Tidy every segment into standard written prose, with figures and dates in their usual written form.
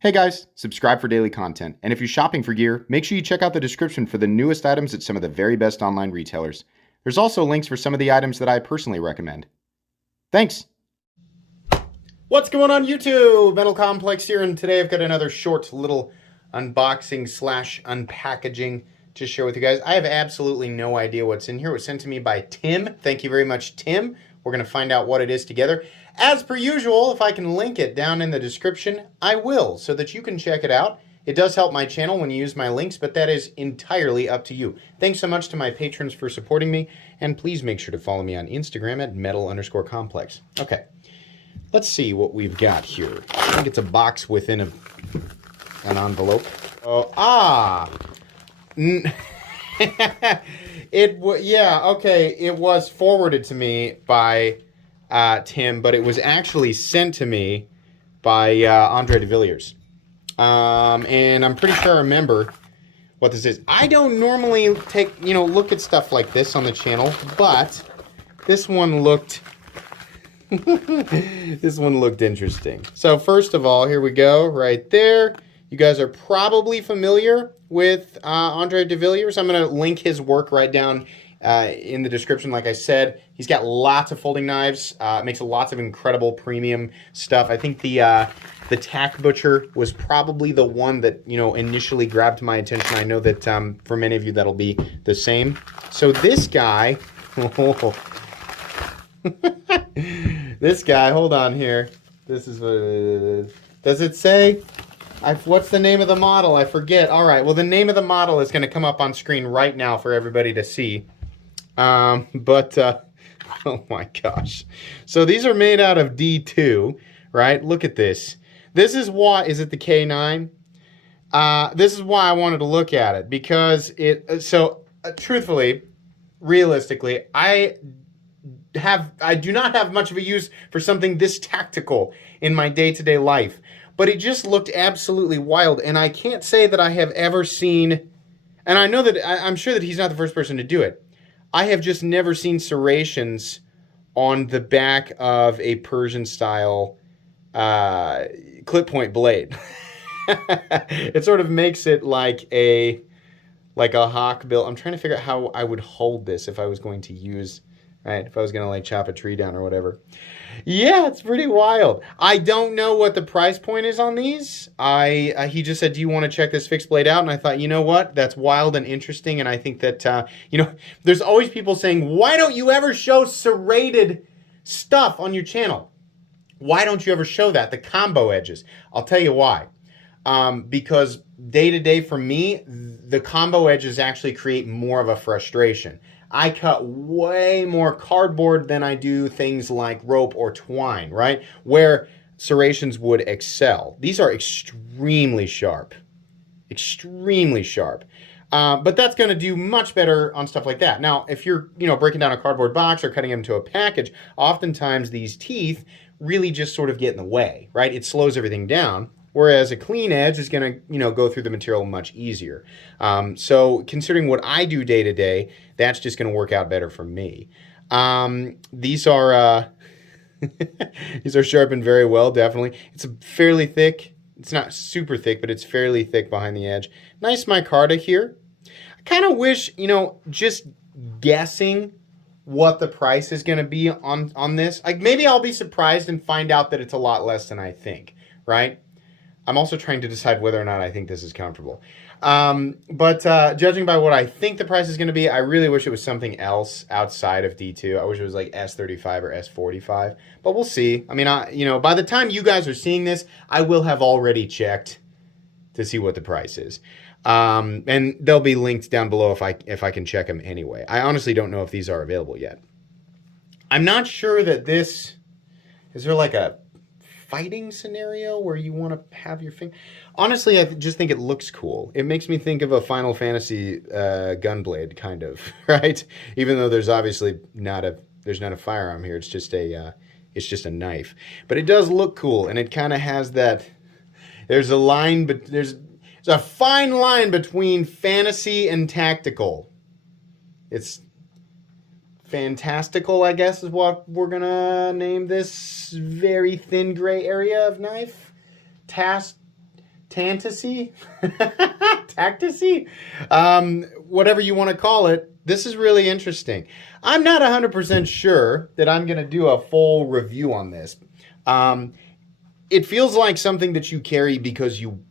Hey guys, subscribe for daily content, and if you're shopping for gear, make sure you check out the description for the newest items at some of the very best online retailers. There's also links for some of the items that I personally recommend. Thanks! What's going on YouTube? Metal Complex here, and today I've got another short little unboxing slash unpackaging to share with you guys. I have absolutely no idea what's in here. It was sent to me by Tim. Thank you very much, Tim. We're going to find out what it is together. As per usual, if I can link it down in the description, I will, so that you can check it out. It does help my channel when you use my links, but that is entirely up to you. Thanks so much to my patrons for supporting me, and please make sure to follow me on Instagram at metal_complex. Okay, let's see what we've got here. I think it's a box within an envelope. It was forwarded to me by Tim, but it was actually sent to me by Andre de Villiers. And I'm pretty sure I remember what this is. I don't normally look at stuff like this on the channel, but this one looked this one looked interesting. So first of all, here we go, right there. You guys are probably familiar with Andre de Villiers. I'm going to link his work right down in the description. Like I said, he's got lots of folding knives, makes lots of incredible premium stuff. I think the Tack Butcher was probably the one that initially grabbed my attention. I know that for many of you that'll be the same. So this guy, this guy, hold on here. This is what it is. Does it say? What's the name of the model? I forget. All right. Well, the name of the model is going to come up on screen right now for everybody to see. Oh my gosh. So these are made out of D2, right? Look at this. This is why, is it the K9? This is why I wanted to look at it, because truthfully, realistically, I do not have much of a use for something this tactical in my day-to-day life. But it just looked absolutely wild, and I can't say that I have ever seen, and I know that I'm sure that he's not the first person to do it. I have just never seen serrations on the back of a Persian-style clip point blade. It sort of makes it like a hawk bill. I'm trying to figure out how I would hold this if I was going to use, right? If I was going to chop a tree down or whatever. Yeah, it's pretty wild. I don't know what the price point is on these. He just said, do you want to check this fixed blade out? And I thought, you know what? That's wild and interesting. And I think that, there's always people saying, why don't you ever show serrated stuff on your channel? Why don't you ever show that? The combo edges. I'll tell you why. Because day to day for me, the combo edges actually create more of a frustration. I cut way more cardboard than I do things like rope or twine, right? Where serrations would excel. These are extremely sharp. Extremely sharp. But that's going to do much better on stuff like that. Now, if you're, breaking down a cardboard box or cutting them into a package, oftentimes these teeth really just sort of get in the way, right? It slows everything down. Whereas a clean edge is going to, go through the material much easier. So considering what I do day to day, that's just going to work out better for me. These are these are sharpened very well, definitely. It's fairly thick. It's not super thick, but it's fairly thick behind the edge. Nice micarta here. I kind of wish, just guessing what the price is going to be on this. Like maybe I'll be surprised and find out that it's a lot less than I think, right? I'm also trying to decide whether or not I think this is comfortable. But judging by what I think the price is going to be, I really wish it was something else outside of D2. I wish it was like S35 or S45. But we'll see. I mean, by the time you guys are seeing this, I will have already checked to see what the price is. And they'll be linked down below if I can check them anyway. I honestly don't know if these are available yet. I'm not sure that this... Is there like a fighting scenario where you want to have your finger? Honestly, I just think it looks cool. It makes me think of a Final Fantasy gunblade, kind of, right? Even though there's obviously not a firearm here. It's just a knife. But it does look cool, and it kind of has that. There's a line, but there's a fine line between fantasy and tactical. It's fantastical, I guess, is what we're gonna name this very thin gray area of knife. Tacticy, whatever you want to call it. This is really interesting. I'm not 100% sure that I'm going to do a full review on this. It feels like something that you carry because you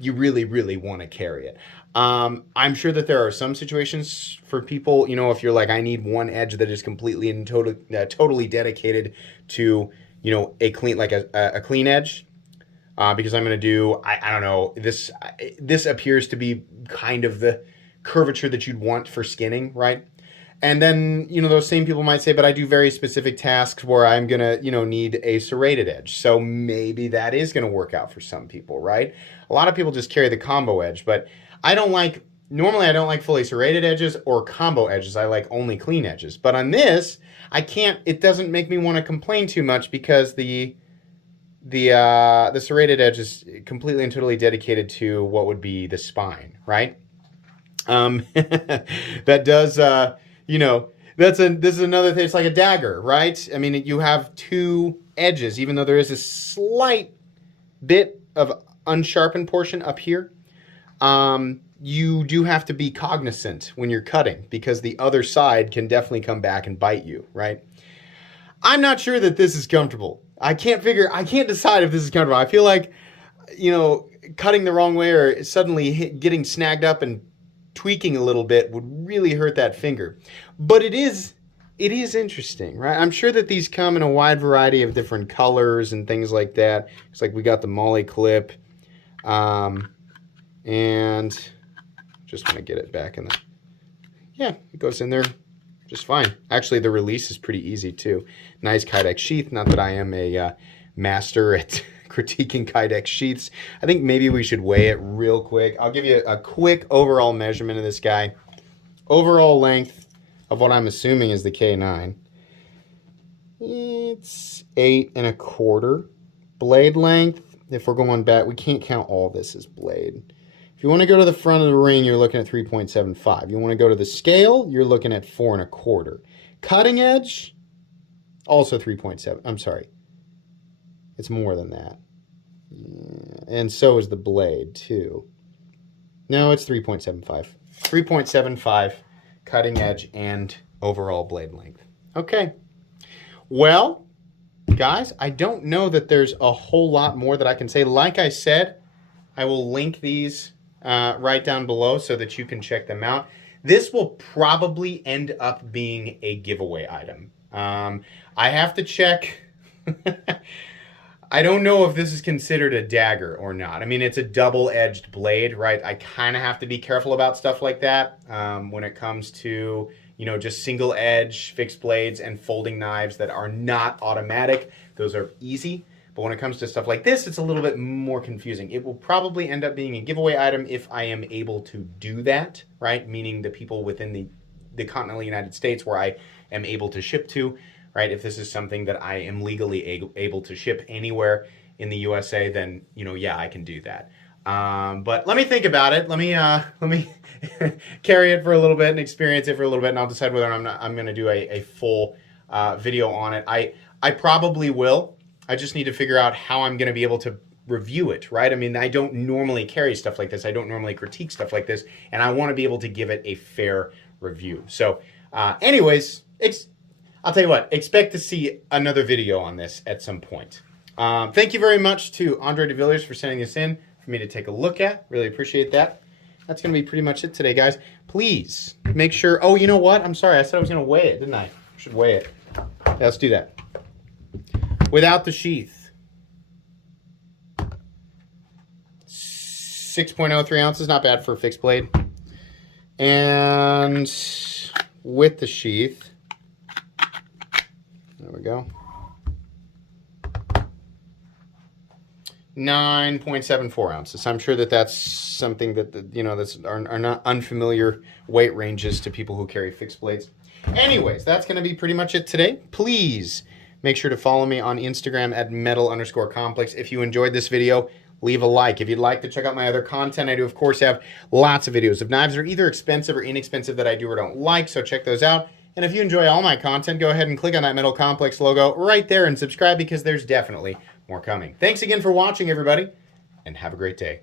really, really want to carry it. I'm sure that there are some situations for people, if you're like, I need one edge that is completely and totally dedicated to, a clean, like a clean edge. Because I'm going to do, I don't know, this appears to be kind of the curvature that you'd want for skinning, right? And then, those same people might say, but I do very specific tasks where I'm going to, need a serrated edge. So maybe that is going to work out for some people, right? A lot of people just carry the combo edge, but normally I don't like fully serrated edges or combo edges. I like only clean edges. But on this, it doesn't make me want to complain too much because the serrated edge is completely and totally dedicated to what would be the spine, right? That does, this is another thing. It's like a dagger, right? I mean, you have two edges, even though there is a slight bit of unsharpened portion up here. You do have to be cognizant when you're cutting because the other side can definitely come back and bite you, right? I'm not sure that this is comfortable. I can't decide if this is comfortable. I feel like, cutting the wrong way or suddenly getting snagged up and tweaking a little bit would really hurt that finger. But it is interesting, right? I'm sure that these come in a wide variety of different colors and things like that. It's like we got the Molly clip, and just want to get it back in the, yeah, it goes in there just fine. Actually, the release is pretty easy too. Nice Kydex sheath. Not that I am a master at critiquing Kydex sheaths. I think maybe we should weigh it real quick. I'll give you a quick overall measurement of this guy. Overall length of what I'm assuming is the K9. It's 8 1/4. Blade length, if we're going back, we can't count all this as blade. If you want to go to the front of the ring, you're looking at 3.75. You want to go to the scale, you're looking at 4 1/4. Cutting edge, also 3.7. I'm sorry. It's more than that. Yeah. And so is the blade, too. No, it's 3.75. 3.75 cutting edge and overall blade length. Okay. Well, guys, I don't know that there's a whole lot more that I can say. Like I said, I will link these right down below so that you can check them out. This will probably end up being a giveaway item. I have to check. I don't know if this is considered a dagger or not. I mean, it's a double-edged blade, right? I kind of have to be careful about stuff like that when it comes to, just single edge fixed blades and folding knives that are not automatic. Those are easy. But when it comes to stuff like this, it's a little bit more confusing. It will probably end up being a giveaway item if I am able to do that, right? Meaning the people within the continental United States where I am able to ship to, right? If this is something that I am legally able to ship anywhere in the USA, then, yeah, I can do that. But let me think about it. Let me carry it for a little bit and experience it for a little bit, and I'll decide whether I'm going to do a full video on it. I probably will. I just need to figure out how I'm going to be able to review it, right? I mean, I don't normally carry stuff like this. I don't normally critique stuff like this, and I want to be able to give it a fair review. So, anyways, I'll tell you what, expect to see another video on this at some point. Thank you very much to Andre de Villiers for sending this in for me to take a look at. Really appreciate that. That's going to be pretty much it today, guys. Please make sure, oh, you know what? I'm sorry, I said I was going to weigh it, didn't I? I should weigh it. Yeah, let's do that. Without the sheath, 6.03 ounces, not bad for a fixed blade. And with the sheath, there we go, 9.74 ounces. I'm sure that that's something that that's are not unfamiliar weight ranges to people who carry fixed blades. Anyways, that's going to be pretty much it today. Please make sure to follow me on Instagram at metal_complex. If you enjoyed this video, leave a like. If you'd like to check out my other content, I do, of course, have lots of videos of knives that are either expensive or inexpensive that I do or don't like, so check those out. And if you enjoy all my content, go ahead and click on that Metal Complex logo right there and subscribe because there's definitely more coming. Thanks again for watching, everybody, and and have a great day.